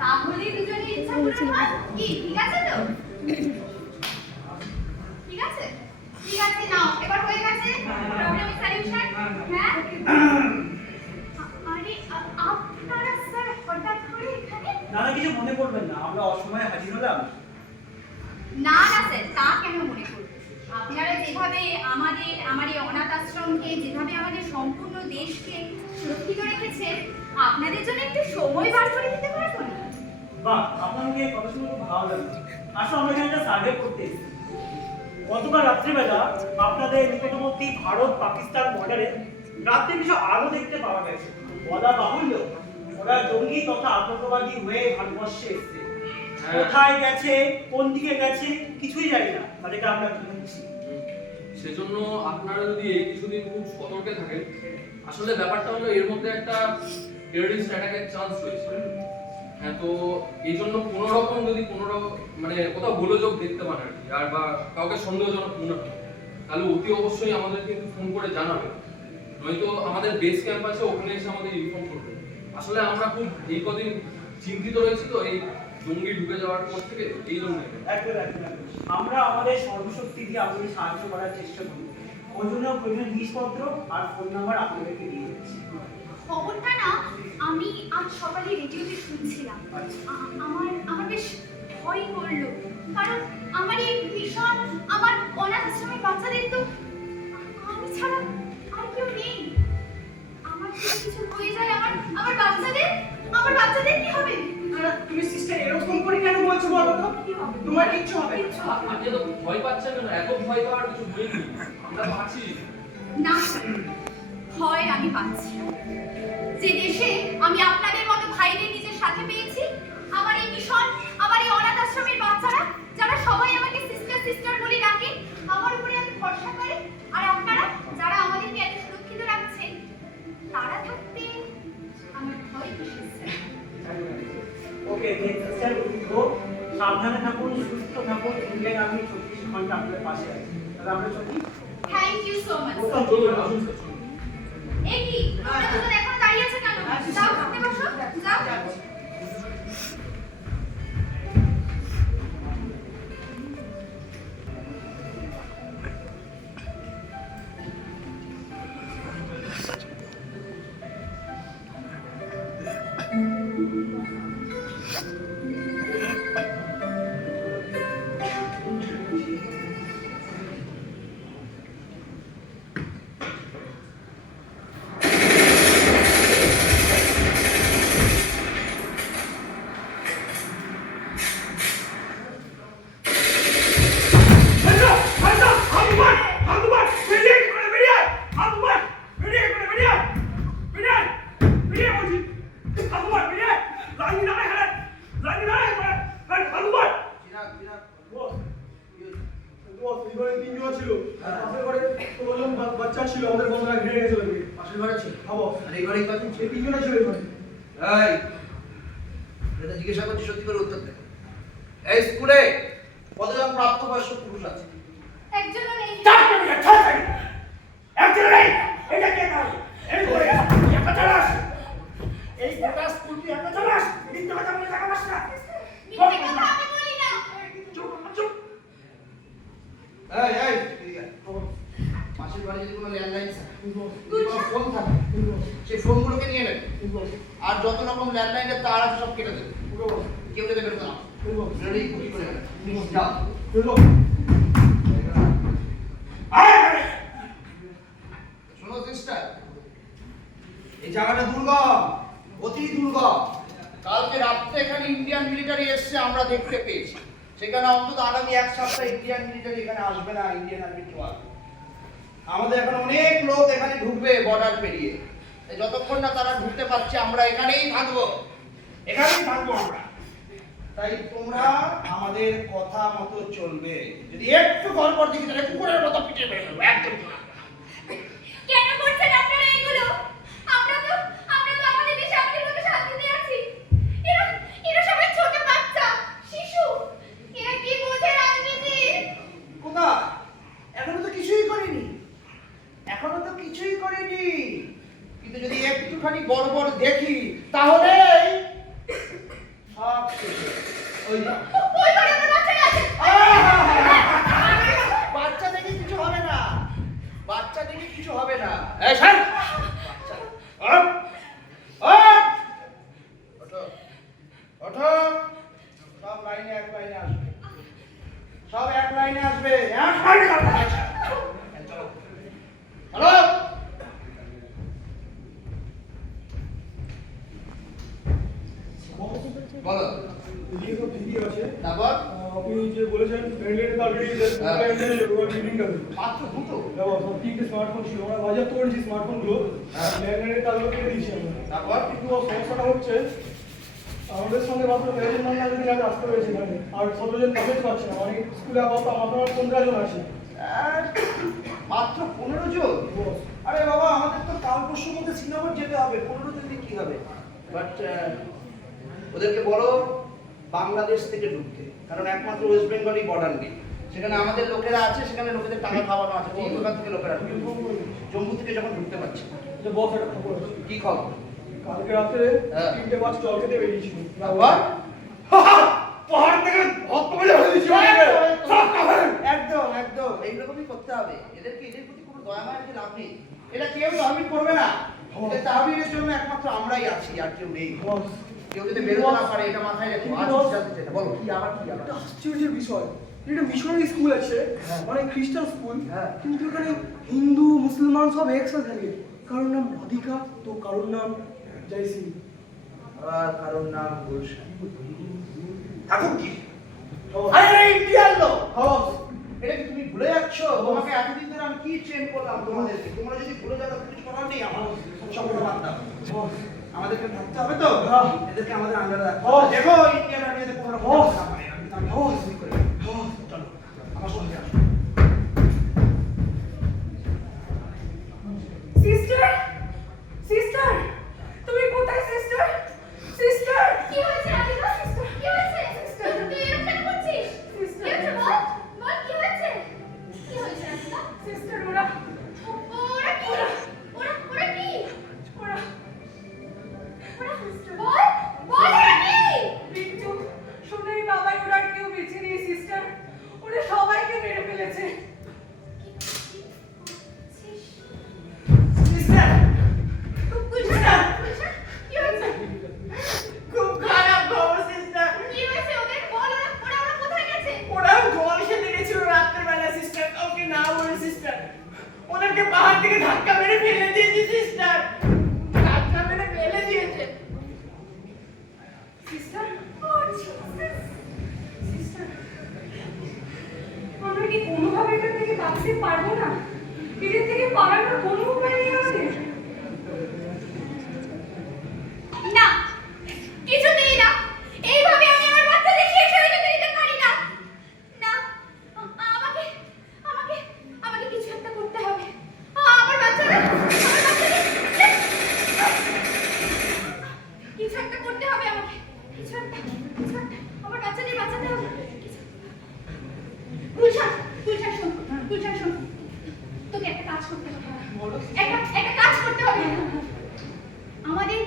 তাহলে দুজনে ইচ্ছা পূরণ হয় কি? ঠিক আছে তো? ঠিক আছে? ঠিক আছে, নাও এবার হয়ে গেছে প্রবলেমের সলিউশন। হ্যাঁ, আরে আপনারা স্যার হঠাৎ করে এখানে? না না, কিছু মনে করবেন না, আমরা অসময়ে হাজির হলাম। না না স্যার, তা কেন মনে করবেন? আপনারা যেভাবে আমার এই অনাথ আশ্রমকে, যেভাবে আমাদের সম্পূর্ণ দেশকে সুরক্ষিত রেখেছেন, আপনাদের জন্য একটু সময় বার করে দিতে পারবো না? বাহ, আপনাকে কথা শুনে খুব ভালো লাগলো। আসলে আমরা এখানে একটা সার্ভে করতে এসেছি। গতকাল রাত্রিবেলা আপনাদের নিকটবর্তী ভারত পাকিস্তান বর্ডারে রাত্রে কিছু আলো দেখতে পাওয়া গেছে। বলা বাহুল্য, ওরা জঙ্গি তথা আতঙ্কবাদী হয়ে ভারতবর্ষে এসেছে। কোথায় গেছে, কোন দিকে গেছে কিছুই জানি না, তাদেরকে আমরা খুঁজছি। সেজন্য আপনারা যদি এই কিছুদিন খুব সতর্কে থাকেন। আসলে ব্যাপারটা হলো এর মধ্যে একটা টেররিস্ট অ্যাটাকের চান্স রয়েছে। হ্যাঁ, তো এই জন্য কোনো রকম যদি মানে কোথাও গোলযোগ দেখতে পান আর কি, আর বা কাউকে সন্দেহজনক মনে হয়, তাহলে অতি অবশ্যই আমাদের কিন্তু ফোন করে জানাবে, নয়তো আমাদের বেস ক্যাম্প আছে, ওখানে এসে আমাদের ইনফর্ম করবে। আসলে আমরা খুব এই কদিন চিন্তিত রয়েছি তো এই জঙ্গি ঢুকে যাওয়ার পর থেকে, এই জন্য আমরা আমাদের সর্বশক্তি দিয়ে আপনাদের সাহায্য করার চেষ্টা করি। ওই জন্য প্রয়োজন জিনিসপত্র আর ফোন নাম্বার আপনাদেরকে দিয়ে দিচ্ছি। খবরটা না আমি আজ সকালে রেডিওতে শুনছিলাম। আমার বেশ ভয় করলো, কারণ আমার এই ভীষণ আমার অনাথ আশ্রমের বাচ্চাদের তো আমি ছাড়া আর কেউ নেই। আমার যদি কিছু হয়ে যায় আমার বাচ্চাদের কি হবে? তুমি সিস্টার এরকম করে কেন বলছো বলো তো? তোমার কিচ্ছু হবে না। আপনি তো ভয় পাচ্ছেন কেন? এত ভয় পাওয়ার কিছু হয়নি, আমরা আছি না, ভয় আমি পাচ্ছি না। যে দেশে আমি আপনাদের মতো ভাইদের নিজের সাথে পেয়েছি, আমার এই অনাথ আশ্রমের বাচ্চারা, যারা সবাই আমাকে সিস্টার সিস্টার বলে ডাকে, আমার উপরে এত ভরসা করে, আর আপনারা যারা আমাদেরকে এত সুরক্ষিত রাখছেন, তারা থাকতে আমার ভয় কিসের স্যার? ওকে, স্যার, সাবধানে থাকুন, সুস্থ থাকুন। ইন্ডিয়ান আর্মি 24 ঘন্টা আপনাদের পাশে আছে। তাহলে আমরা চলি। Thank you so much. এই কি আপনারা দুজন এখন দাঁড়িয়ে আছেন কেন? যাও, খেতে বসো, যাও। বাচ্চা ছিল, আমাদের বন্ধুরা ঘিরে গেছিল। পাশের ঘরে ছিল, খাবো। আর এই ঘরে কত ছিল? 3 জন ছিল। এটা জিজ্ঞাসা করছি, সত্যি করে উত্তর দে। এই স্কুলে কতজন প্রাপ্তবয়স্ক পুরুষ আছে? একজনও নেই। একজন নেই, এটা কে নাও? এই করে একটা চালাস, এই গোটা স্কুল কি একটা চালাস? মিথ্যা কথা বলে টাকা পাস না। মিথ্যে কথা আমি বলি না। চুপ চুপ। এই পাশের ঘরে যদি কোনো ল্যান্ডলাইন থাকে, ফোন থাকে, সেই ফোনগুলোকে নিয়ে নেবে। আর যত রকম ল্যান্ডলাইনের তার আছে সব কেটে দেবে। কেউ যেতে বেরোতে না। রেডি খুশি করে নেবে। যাও। শোনো সিস্টার, এই জায়গাটা দুর্গম, অতি দুর্গম। কালকে রাত্রে এখানে ইন্ডিয়ান মিলিটারি এসছে, আমরা দেখতে পেয়েছি। সেখানে অন্তত আগামী 1 সপ্তাহ ইন্ডিয়ান মিলিটারি এখানে আসবে না, ইন্ডিয়ান আর্মি কেউ আসবে। আমাদের এখন অনেক লোক এখানে ঢুকবে বর্ডার পেরিয়ে। যতক্ষণ না তারা ঢুকতে পারছে, আমরা এখানেই থাকবো, এখানেই থাকবো আমরা। তাই তোমরা আমাদের কথা মতো চলবে। যদি একটু গড়বড় দেখি তাহলে কুকুরের মতো পিটিয়ে বের করবো, একদম। কেন করছেন আপনারা এগুলো? আমরা তো আমাদের দেশে আমাদের লোকে শান্তিতে আছি। এরা সবাই ছোট বাচ্চা, শিশু। এরা কি বোঝে রাজনীতি? কোথায়? এখনো তো কিছুই করিনি, কিন্তু যদি একটুখানি গড়বড় দেখি তাহলে বলো এদিকে সব ঠিকই আছে। তারপর আপনি যে বলেছেন ব্র্যান্ডেড অলরেডি হ্যাঁ। রিডিংটা মাত্র দুটো দেখো সব তিনটে স্মার্টফোন ছিল, আমরা বাজার করেছি স্মার্টফোনগুলো, হ্যাঁ। ব্র্যান্ডেড কাজগুলো কেটে দিয়েছি আমরা। তারপর কিন্তু সমস্যাটা হচ্ছে আমাদের সঙ্গে মাত্র 13 জন মানুষ আজ আসতে পেরেছে এখানে, আর 17 জন মেসেজ পাচ্ছে না। মানে স্কুলে আপাতত আমার 15 জন আছে। আর মাত্র 15 জন। আরে বাবা, আমাদের তো কাল পরশুর মধ্যে সিঙ্গাপুর যেতে হবে, 15 দিনে কি হবে? বাট ওদেরকে বলো বাংলাদেশ থেকে ঢুকতে, কারণ একমাত্র ওয়েস্ট বেঙ্গলই বর্ডার নেই। সেখানে আমাদের লোকেরা আছে, সেখানে লোকেদের টাকা খাওয়ানো আছে, ঠিক ওখান থেকে লোকেরা ঢুকবে। জম্মু থেকে যখন ঢুকতে পারছে না। যে বস একটা খবর আছে, কি খবর? কালকে রাতে হ্যাঁ। 3টে বাস জল খেতে বেরিয়েছিল। তারপর পাহাড় থেকে ভক্ত বলে হয়ে দিচ্ছি সব কাভার। একদম একদম এইরকমই করতে হবে। এদের প্রতি কোনো দয়া মায়া যে লাভ নেই। এটা কেউ তাহবিল করবে না। এদের তাহবিলের জন্য একমাত্র আমরাই আছি, আর কেউ নেই। বস, কেউ যদি বেরোতে না পারে এটা মাথায় রেখো। আজ বস, জানতে চাই, বলো কি আবার কি আবার? একটা আশ্চর্যের বিষয়, এটা মিশনারি স্কুল আছে, মানে খ্রিস্টান স্কুল, হ্যাঁ। কিন্তু এখানে হিন্দু মুসলমান সব একসাথে থাকে। কারোর নাম রাধিকা তো কারোর নাম জয়সিং। আর কারোর নাম গুলশান। ঠাকুর কি? বস, আরে ইন্ডিয়ান লোক। বস, এটা কি তুমি ভুলে যাচ্ছ? তোমাকে এতদিন ধরে আমি কি ট্রেন করলাম তোমাদেরকে? তোমরা যদি ভুলে যাও তাহলে কিছু করার নেই আমার। সব কথা বাদ দাও। বস, আমাদেরকে থাকতে হবে তো? হ্যাঁ। এদেরকে আমাদের আন্ডারে রাখতে বস। হবে। দেখো ইন্ডিয়ান আর্মিতে কোনো রকম বস। না পারে। আমি তার বস। বস করে। বস, চলো আমার সঙ্গে আসো। সিস্টার, সিস্টার, তুমি কোথায় সিস্টার? সিস্টার, কি হয়েছে রাধিকা? কি হয়েছে? তুই এরকম কেন করছিস? কি হয়েছে বল? বল কি হয়েছে? কি হয়েছে রাধিকা? সিস্টার ওরা ওরা কি? ওরা কি? ওরা ওরা বল বল ওরা কি? বিট্টু, সোনাই বাবাই ওরা আর কেউ বেঁচে নেই সিস্টার। ওরা সবাইকে মেরে ফেলেছে। সিস্টার গুলশান, গুলশান, কি হয়েছে? খুব খারাপ খবর সিস্টার। কি হয়েছে ওদের? বল ওরা কোথায় গেছে? ওরা জল খেতে গেছিল রাত্রেবেলা সিস্টার, কাউকে না বলে সিস্টার। ওদেরকে পাহাড় থেকে ধাক্কা মেরে ফেলে দিয়েছি সিস্টার। ধাক্কা মেরে ফেলে দিয়েছে। সিস্টার, ও জিসাস। সিস্টার, আমরা কি কোনোভাবে এটা থেকে বাঁচতে পারবো না? এদের থেকে পালানোর কোনো উপায় নেই আমাদের? না, কিছুতেই না। এইভাবে আমি আমার বাচ্চাদের শেষ হয়ে যেতে দিতে পারি না। না, আমাকে আমাকে আমাকে কিছু একটা করতে হবে। আমার বাচ্চাদের কিছু একটা করতে হবে আমাকে। কিছু একটা আমার বাচ্চাদের বাঁচাতে হবে। গুলশান, গুলশান শোন, গুলশান শোন। তোকে একটা কাজ করতে হবে। একটা কাজ করতে হবে। আমাদের